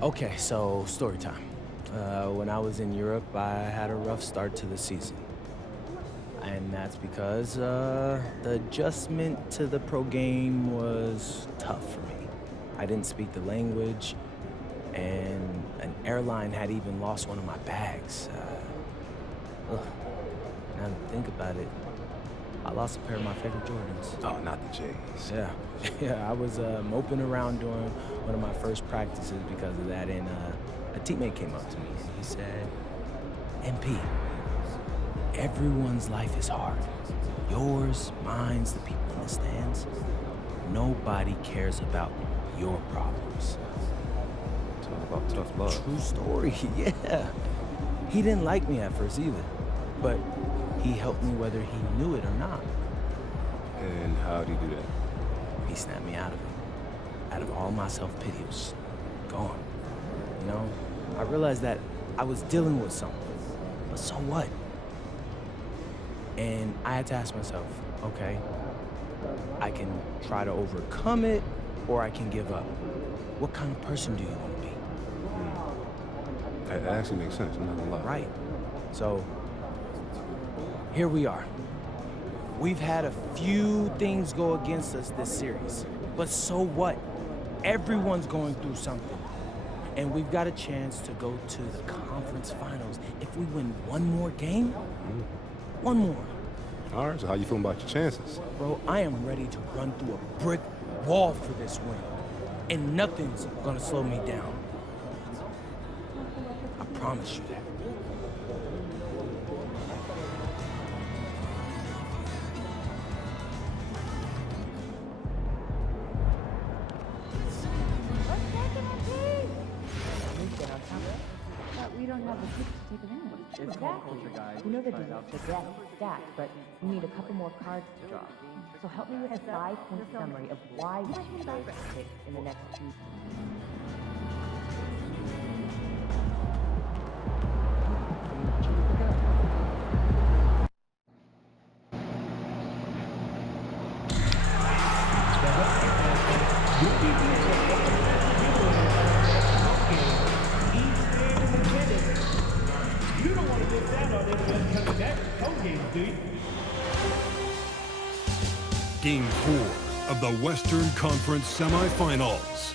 Okay, so story time. When I was in Europe, I had a rough start to the season. And that's because the adjustment to the pro game was tough for me. I didn't speak the language, and an airline had even lost one of my bags. Ugh, now to think about it, I lost a pair of my favorite Jordans. Oh, not the Jays. Yeah, yeah, I was moping around during one of my first practices because of that, and a teammate came up to me and he said, "MP, everyone's life is hard. Yours, mine's, the people in the stands. Nobody cares about your problems." Talk about tough love. True story, yeah. He didn't like me at first either, but he helped me whether he knew it or not. And how'd he do that? He snapped me out of it. Out of all my self-pity, it was gone. You know, I realized that I was dealing with something, but so what? And I had to ask myself, okay, I can try to overcome it, or I can give up. What kind of person do you want to be? That actually makes sense. I'm not gonna lie. Right. So, here we are. We've had a few things go against us this series, but so what? Everyone's going through something. And we've got a chance to go to the conference finals if we win one more game. One more. All right, so how you feeling about your chances? Bro, I am ready to run through a brick wall for this win. And nothing's gonna slow me down. I promise you that. But we don't have the kids to take it in. Exactly. We know the deck stacked, but we need a couple more cards to draw. So help me with a 5-point summary of why we should try to pick in the next few. You don't want to miss out on anyone coming back to home games, do you? Game 4 of the Western Conference semifinals.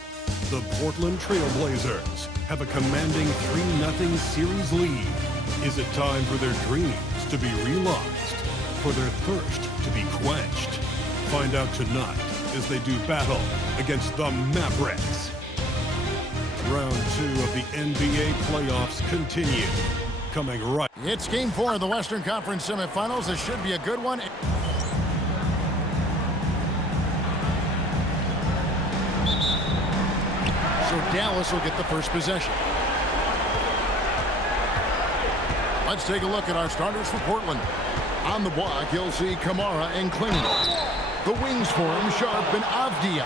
The Portland Trail Blazers have a commanding 3-0 series lead. Is it time for their dreams to be realized? For their thirst to be quenched? Find out tonight as they do battle against the Mavericks. Round 2 of the NBA playoffs continue. Coming right. It's Game 4 of the Western Conference semifinals. This should be a good one. So Dallas will get the first possession. Let's take a look at our starters for Portland. On the block, you'll see Kamara and Klingon. The wings for him, Sharp and Avdia.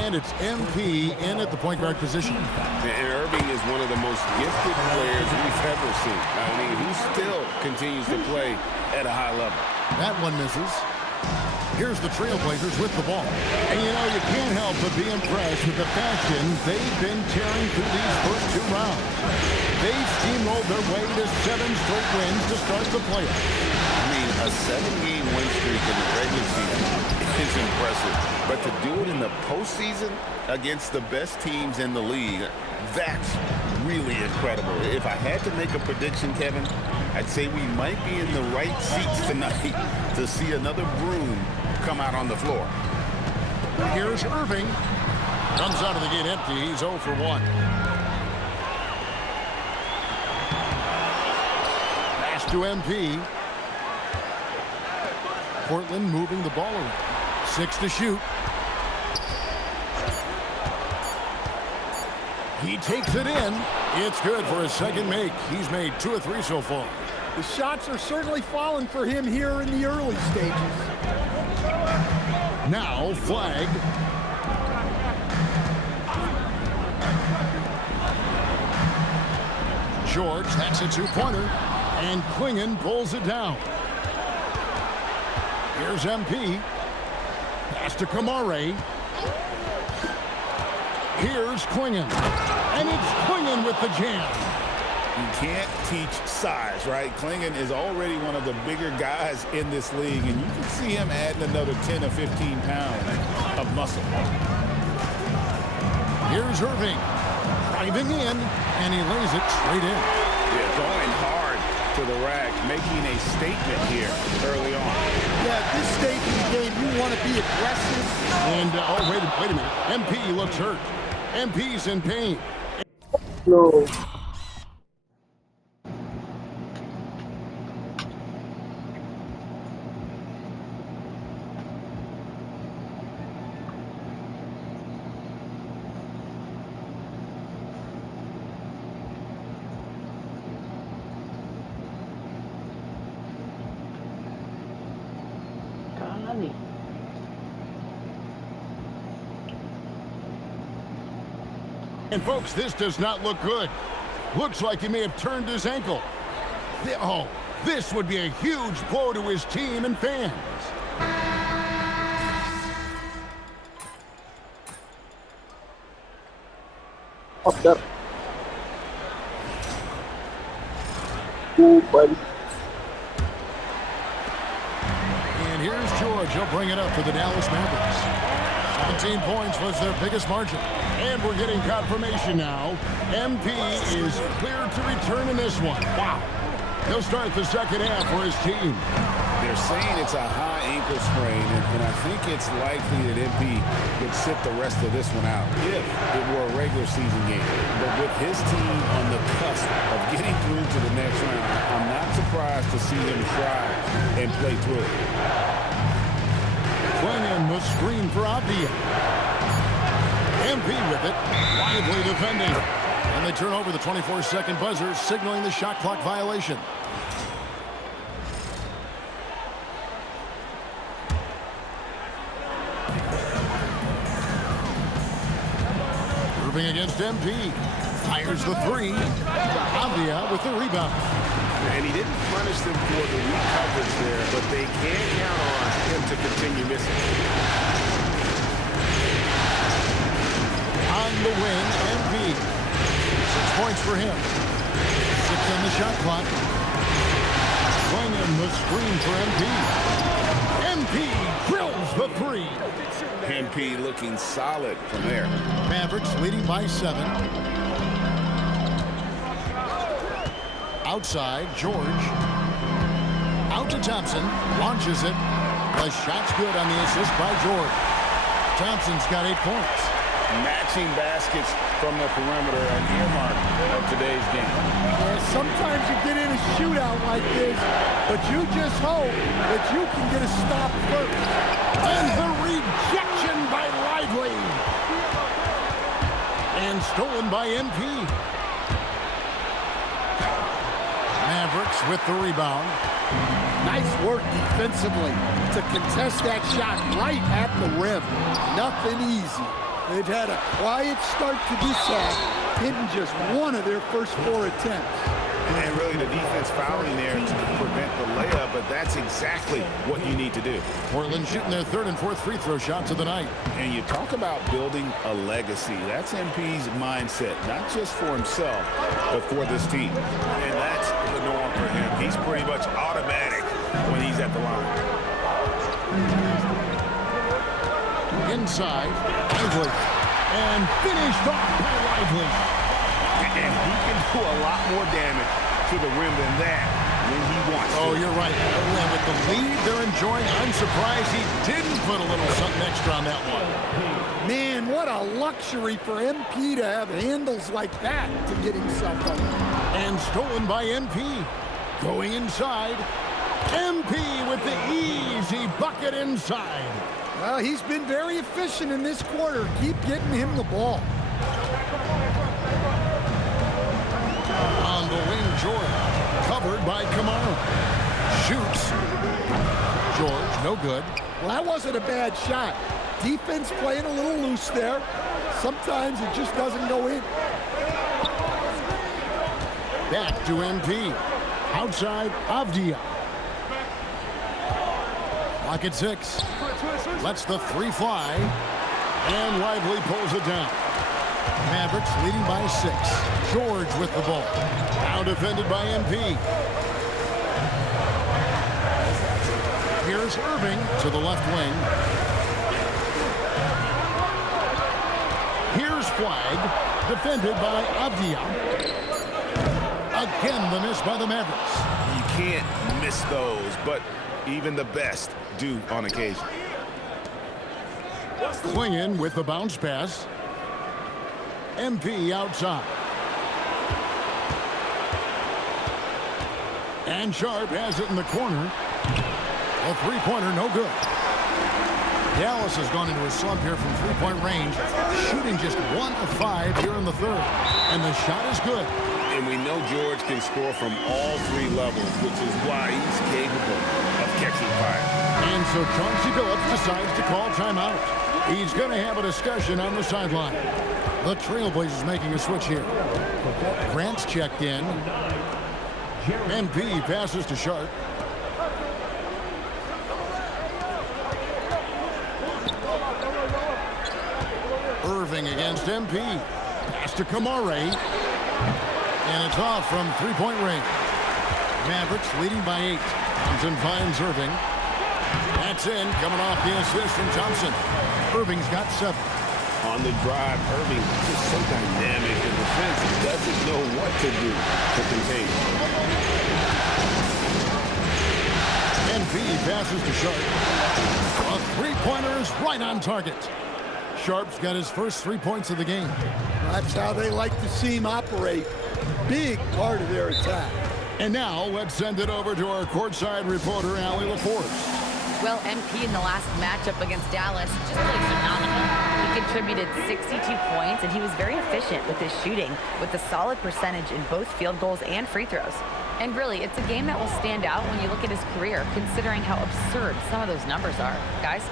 And it's MP in at the point guard position. And Irving is one of the most gifted players we've ever seen. I mean, he still continues to play at a high level. That one misses. Here's the Trailblazers with the ball. And you know, you can't help but be impressed with the fashion they've been tearing through these first 2 rounds. They've steamrolled their way to 7 straight wins to start the playoffs. I mean, a 7-game win streak in the regular season is impressive. But to do it in the postseason against the best teams in the league, that's really incredible. If I had to make a prediction, Kevin, I'd say we might be in the right seats tonight to see another broom come out on the floor. Here's Irving. Comes out of the gate empty. He's 0 for 1. Pass to MP. Portland moving the ball around. 6 to shoot. He takes it in. It's good for his second make. He's made 2 of 3 so far. The shots are certainly falling for him here in the early stages. Now flag. George, that's a 2-pointer. And Klingon pulls it down. Here's MP. Pass to Kamare. Here's Klingon. And it's Klingon with the jam. You can't teach size, right? Klingon is already one of the bigger guys in this league, and you can see him adding another 10 or 15 pounds of muscle. Here's Irving. Driving in, and he lays it straight in. Yeah, going hard to the rack, making a statement here early on. Yeah, at this stage of the game, you want to be aggressive. And, oh, wait a minute. MP looks hurt. MP's in pain. No. And folks, this does not look good. Looks like he may have turned his ankle. Oh, this would be a huge blow to his team and fans. Fucked up. Ooh, buddy. And here's George. He'll bring it up for the Dallas Mavericks. 17 points was their biggest margin. And we're getting confirmation now. MP is cleared to return in this one. Wow. He'll start the second half for his team. They're saying it's a high ankle sprain, and I think it's likely that MP would sit the rest of this one out if it were a regular season game. But with his team on the cusp of getting through to the next round, I'm not surprised to see him try and play through it. Klingon was screen for Avdia. MP with it, lively defending. And they turn over the 24-second buzzer, signaling the shot clock violation. Irving against MP. Fires the three. Avdia with the rebound. And he didn't punish them for the weak coverage there, but they can't count on him to continue missing. On the wing, MP. 6 points for him. 6 on the shot clock. Klingon the screen for MP. MP drills the three. MP looking solid from there. Mavericks leading by 7. Outside, George. Out to Thompson. Launches it. The shot's good on the assist by George. Thompson's got 8 points. Matching baskets from the perimeter, an earmark of today's game. Sometimes you get in a shootout like this, but you just hope that you can get a stop first. And the rejection by Lively. And stolen by MP. Mavericks with the rebound. Nice work defensively to contest that shot right at the rim. Nothing easy. They've had a quiet start to this half, hitting just one of their first 4 attempts. And really the defense fouling there to prevent the layup, but that's exactly what you need to do. Portland shooting their 3rd and 4th free throw shots of the night. And you talk about building a legacy. That's MP's mindset, not just for himself, but for this team. And that's the norm for him. He's pretty much automatic when he's at the line. Inside, Lively. And finished off by Lively. And he can do a lot more damage to the rim than that when he wants to. Oh, you're right. And with the lead they're enjoying, I'm surprised he didn't put a little something extra on that one. Man, what a luxury for MP to have handles like that to get himself up. And stolen by MP. Going inside. MP with the easy bucket inside. Well, he's been very efficient in this quarter. Keep getting him the ball. On the wing, George. Covered by Kamaru. Shoots. George, no good. Well, that wasn't a bad shot. Defense playing a little loose there. Sometimes it just doesn't go in. Back to MP. Outside, Avdia. Lock at 6. Lets the 3 fly. And Lively pulls it down. Mavericks leading by 6. George with the ball. Now defended by MP. Here's Irving to the left wing. Here's Flag, defended by Avdia. Again, the miss by the Mavericks. You can't miss those, but even the best do on occasion. Klingon with the bounce pass. MP outside. And Sharp has it in the corner. A three-pointer, no good. Dallas has gone into a slump here from three-point range, shooting just 1 of 5 here in the third. And the shot is good. And we know George can score from all 3 levels, which is why he's capable of catching fire. And so Chauncey Billups decides to call timeout. He's going to have a discussion on the sideline. The Trailblazers making a switch here. Grant's checked in. MP passes to Sharp. Irving against MP. Pass to Kamare. And it's off from three-point range. Mavericks leading by 8. Thompson finds Irving. That's in, coming off the assist from Thompson. Irving's got 7. On the drive, Irving is just so dynamic. The defense doesn't know what to do to contain him. MP passes to Sharp. A three-pointer is right on target. Sharp's got his first 3 points of the game. That's how they like to see him operate. Big part of their attack. And now let's send it over to our courtside reporter, Allie LaForce. Well, MP in the last matchup against Dallas just played phenomenal. He contributed 62 points, and he was very efficient with his shooting, with a solid percentage in both field goals and free throws. And really, it's a game that will stand out when you look at his career, considering how absurd some of those numbers are. Guys?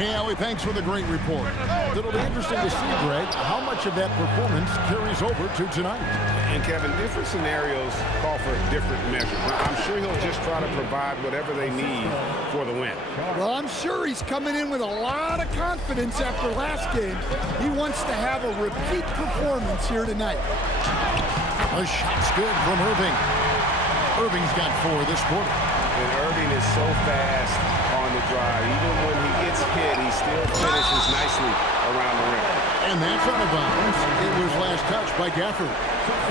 Hey, Allie, thanks for the great report. It'll be interesting to see, Greg, how much of that performance carries over to tonight. And Kevin, different scenarios call for different measures. I'm sure he'll just try to provide whatever they need for the win. Well, I'm sure he's coming in with a lot of confidence after last game. He wants to have a repeat performance here tonight. A shot's good from Irving. Irving's got 4 this quarter. And Irving is so fast on the drive. Even when he gets hit, he still finishes nicely around the rim. And that's out of bounds. It was last touched by Gafford.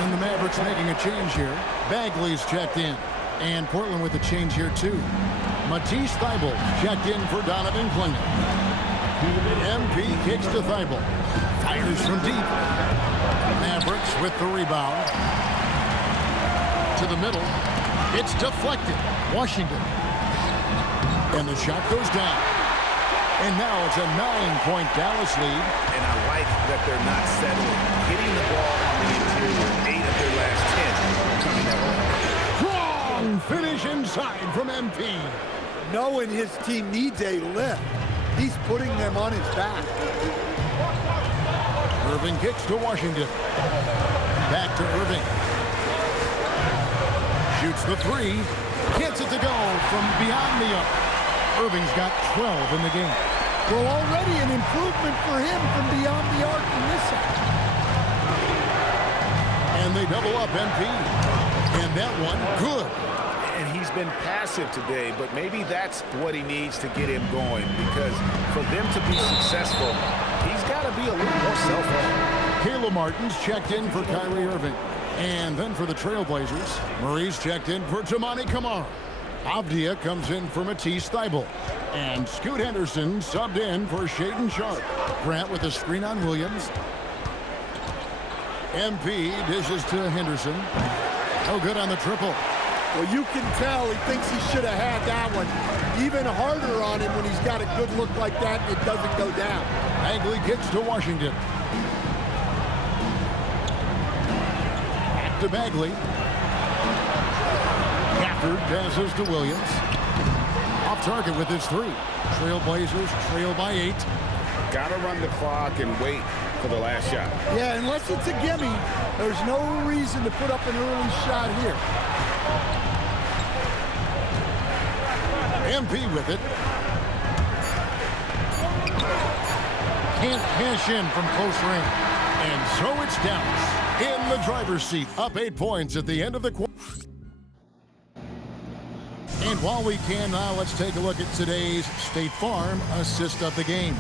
And the Mavericks making a change here. Bagley's checked in. And Portland with a change here, too. Matisse Thybulle checked in for Donovan Klingon. MP kicks to Thybulle. Fires from deep. Mavericks with the rebound. To the middle. It's deflected. Washington. And the shot goes down. And now it's a 9-point Dallas lead. And I like that they're not settling. Getting the ball on the interior, 8 of their last 10 coming that way. Strong finish inside from MP. Knowing his team needs a lift, he's putting them on his back. Irving kicks to Washington. Back to Irving. Shoots the 3. Gets it to go from beyond the arc. Irving's got 12 in the game. Well, already an improvement for him from beyond the arc in this side. And they double up MP. And that one, good. And he's been passive today, but maybe that's what he needs to get him going, because for them to be successful, he's got to be a little more self-aware. Caleb Martin's checked in for Kyrie Irving. And then for the Trailblazers, Murray's checked in for Tamani Kamara. Avdia comes in for Matisse Thybulle. And Scoot Henderson subbed in for Shaedon Sharp. Grant with a screen on Williams. MP dishes to Henderson. No good on the triple. Well, you can tell he thinks he should have had that one. Even harder on him when he's got a good look like that and it doesn't go down. Bagley kicks to Washington. Back to Bagley. Gafford passes to Williams. Off target with his 3. Trailblazers trail by 8. Got to run the clock and wait for the last shot. Yeah, unless it's a gimme, there's no reason to put up an early shot here. MP with it. Can't cash in from close range. And So it's Dallas in the driver's seat, up 8 points at the end of the quarter. And while we can now, let's take a look at today's State Farm assist of the game.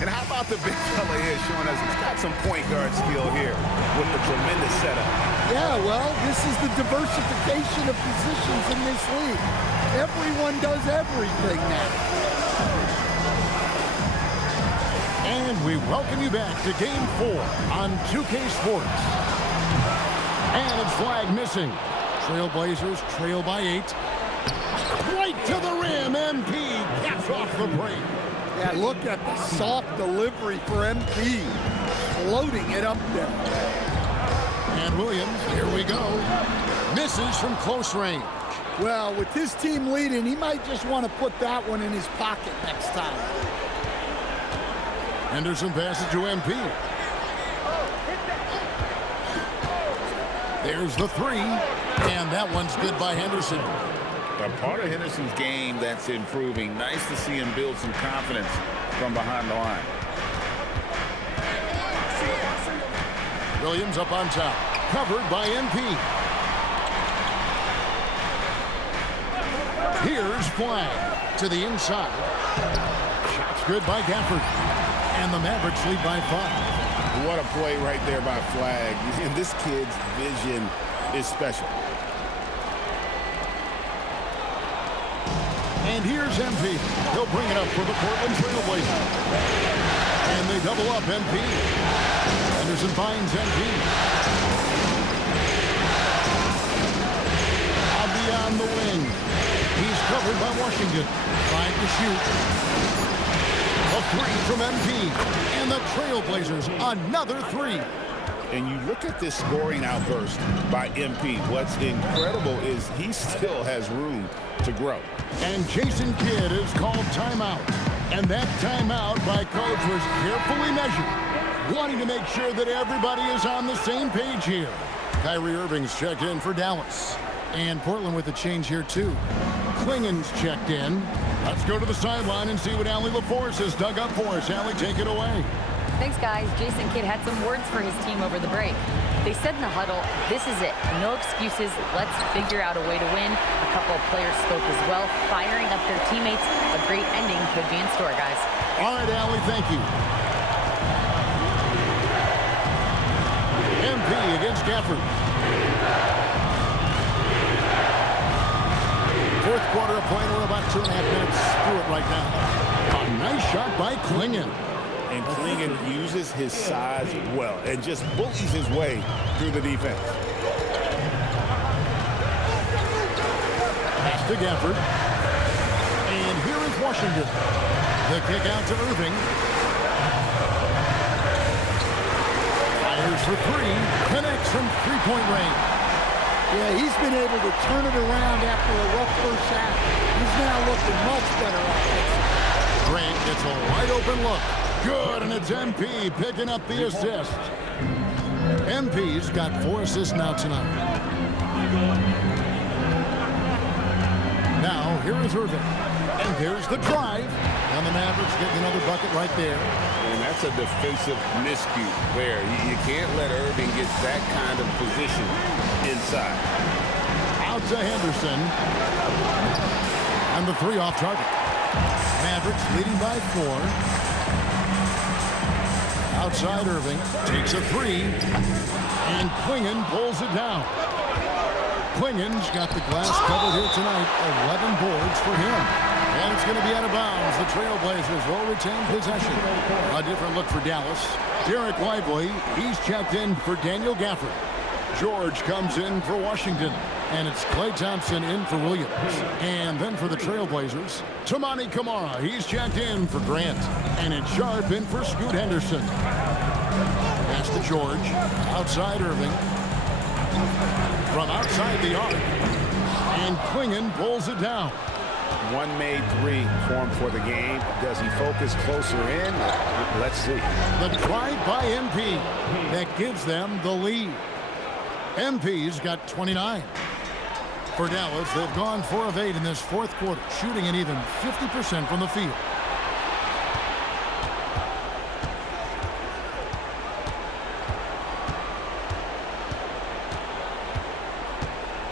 And how about the big fella here showing us he's got some point guard skill here with the tremendous setup. Yeah, well, this is the diversification of positions in this league. Everyone does everything now. And we welcome you back to Game 4 on 2K Sports. And it's flag missing. Trailblazers trail by 8. Right to the rim, MP caps off the break. Yeah, look at the soft delivery for MP. Floating it up there. And Williams, here we go. Misses from close range. Well, with this team leading, he might just want to put that one in his pocket next time. Henderson passes to MP. There's the 3. And that one's good by Henderson. A part of Henderson's game that's improving. Nice to see him build some confidence from behind the line. Williams up on top. Covered by MP. Here's Flag to the inside. Shots good by Gafford. And the Mavericks lead by 5. What a play right there by Flag. And this kid's vision is special. And here's MP. He'll bring it up for the Portland Trail Blazers. And they double up MP. Henderson finds MP. On the wing. He's covered by Washington. Trying to shoot. A 3 from MP. And the Trailblazers, another 3. And you look at this scoring outburst by MP. What's incredible is he still has room to grow. And Jason Kidd is called timeout. And that timeout by coach was carefully measured, wanting to make sure that everybody is on the same page here. Kyrie Irving's checked in for Dallas. And Portland with a change here, too. Klingen's checked in. Let's go to the sideline and see what Allie LaForce has dug up for us. Allie, take it away. Thanks, guys. Jason Kidd had some words for his team over the break. They said in the huddle, this is it. No excuses. Let's figure out a way to win. A couple of players spoke as well, firing up their teammates. A great ending could be in store, guys. All right, Allie, thank you. MP against Gafford. Fourth quarter of play. We're about 2.5 minutes through it right now. A nice shot by Klingen. And Klingen uses his size well and just bullies his way through the defense. Pass to Gafford. And here is Washington. The kick out to Irving. Fires for 3. Connects from three-point range. Yeah, he's been able to turn it around after a rough first half. He's now looking much better offensively. Grant gets a wide-open look. Good, and it's MP picking up the assist. MP's got 4 assists now tonight. Now, here is Irving. And there's the drive. And the Mavericks getting another bucket right there. And that's a defensive miscue there. You can't let Irving get that kind of position inside. Out to Henderson. And the 3 off target. Mavericks leading by 4. Outside Irving. Takes a 3. And Klingen pulls it down. Klingen's got the glass covered here tonight. 11 boards for him. And it's going to be out of bounds. The Trailblazers will retain possession. A different look for Dallas. Derek Lively, he's checked in for Daniel Gafford. George comes in for Washington. And it's Klay Thompson in for Williams. And then for the Trailblazers, Toumani Camara. He's checked in for Grant. And it's Sharp in for Scoot Henderson. Pass to George. Outside Irving. From outside the arc. And Klingen pulls it down. One made 3 formed for the game. Does he focus closer in? Let's see. The drive by MP that gives them the lead. MP's got 29. For Dallas, they've gone 4 of 8 in this fourth quarter, shooting an even 50% from the field.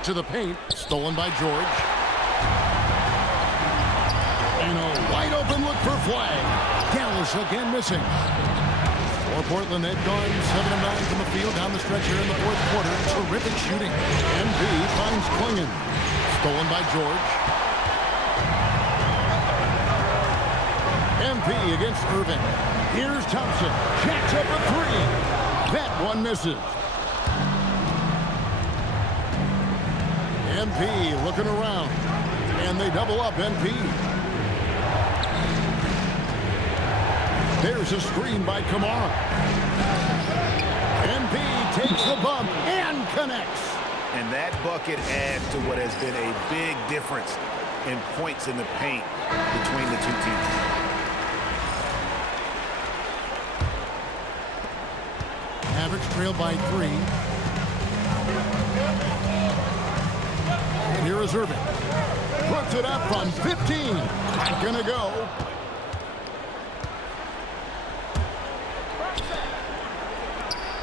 to the paint. Stolen by George. And a wide open look for Flag. Dallas again missing. For Portland, they've gone 7 of 9 from the field down the stretch here in the fourth quarter. Terrific shooting. MP finds Klingon. Stolen by George. MP against Irving. Here's Thompson. Jacks up a three. That one misses. MP looking around. And they double up MP. There's a screen by Kamara. MP takes the bump and connects. And that bucket adds to what has been a big difference in points in the paint between the two teams. Mavericks trail by 3. And here is Irving. Puts it up from 15. Not gonna go.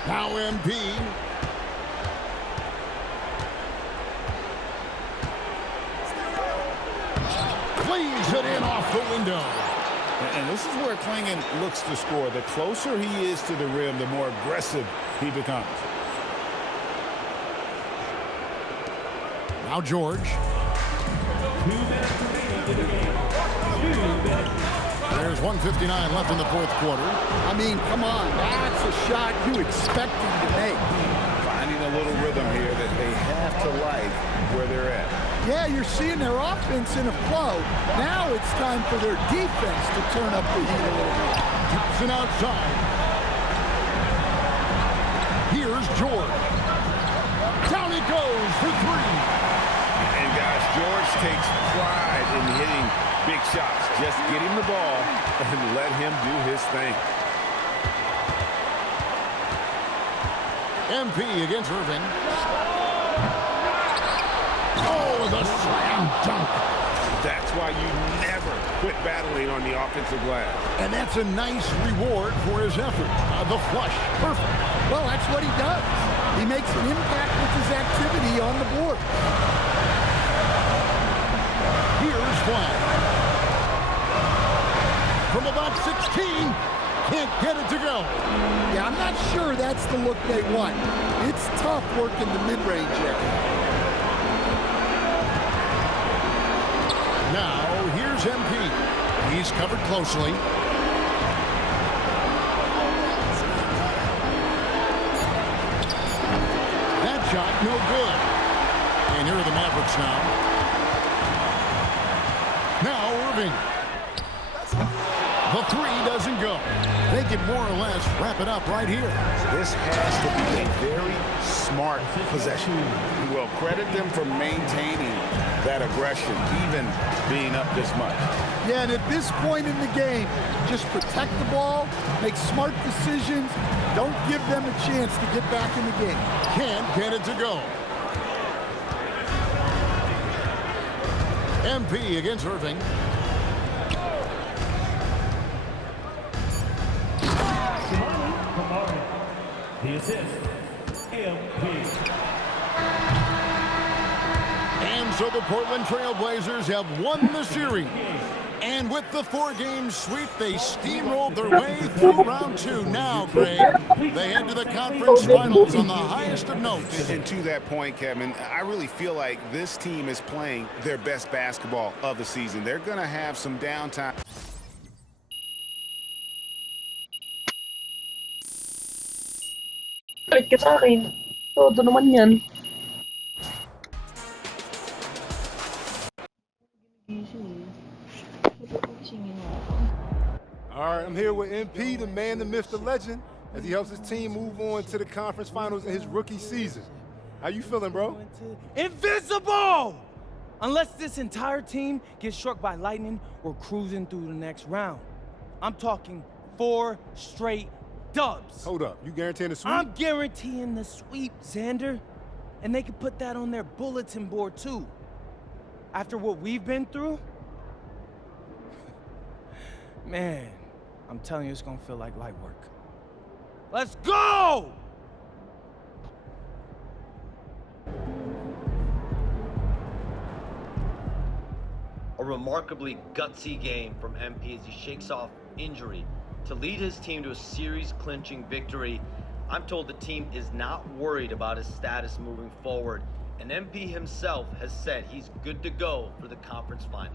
Now MP. Cleaves it in off the window. And this is where Klingon looks to score. The closer he is to the rim, the more aggressive he becomes. Now George. 2 minutes remaining in the game. 2 minutes. There's 1:59 left in the fourth quarter. I mean, come on. That's a shot you expect him to make. Finding a little rhythm here that they have to like where they're at. Yeah, you're seeing their offense in a flow. Now it's time for their defense to turn up the heat a little bit. Thompson outside. Here's George. Down he goes for 3. And guys, George takes pride in hitting big shots. Just get him the ball and let him do his thing. MP against Irving. Oh, the slam dunk. That's why you never quit battling on the offensive glass. And that's a nice reward for his effort. The flush. Perfect. Well, that's what he does. He makes an impact with his activity on the board. Here's Flag. From about 16. Can't get it to go. Yeah, I'm not sure that's the look they want. It's tough working the mid-range area. Now, here's MP. He's covered closely. That shot, no good. And here are the Mavericks now. Now, Irving. The 3 doesn't go. They can more or less wrap it up right here. This has to be a very smart possession. Well, credit them for maintaining that aggression, even being up this much. Yeah, and at this point in the game, just protect the ball, make smart decisions, don't give them a chance to get back in the game. Can't get it to go. MP against Irving. The assist, MP. And so the Portland Trail Blazers have won the series. And with the 4-game sweep, they steamrolled their way through round 2. Now, Greg, they head to the conference finals on the highest of notes. And to that point, Kevin, I really feel like this team is playing their best basketball of the season. They're going to have some downtime. Trade ka sa akin. Todo naman yan. All right, I'm here with MP, the man, the myth, the legend, as he helps his team move on to the conference finals in his rookie season. How you feeling, bro? Invincible! Unless this entire team gets struck by lightning, we're cruising through the next round. I'm talking 4 straight dubs. Hold up, you guaranteeing the sweep? I'm guaranteeing the sweep, Xander. And they can put that on their bulletin board, too. After what we've been through, man, I'm telling you, it's gonna feel like light work. Let's go! remarkably gutsy game from MP as he shakes off injury to lead his team to a series-clinching victory. I'm told the team is not worried about his status moving forward, and MP himself has said he's good to go for the conference final.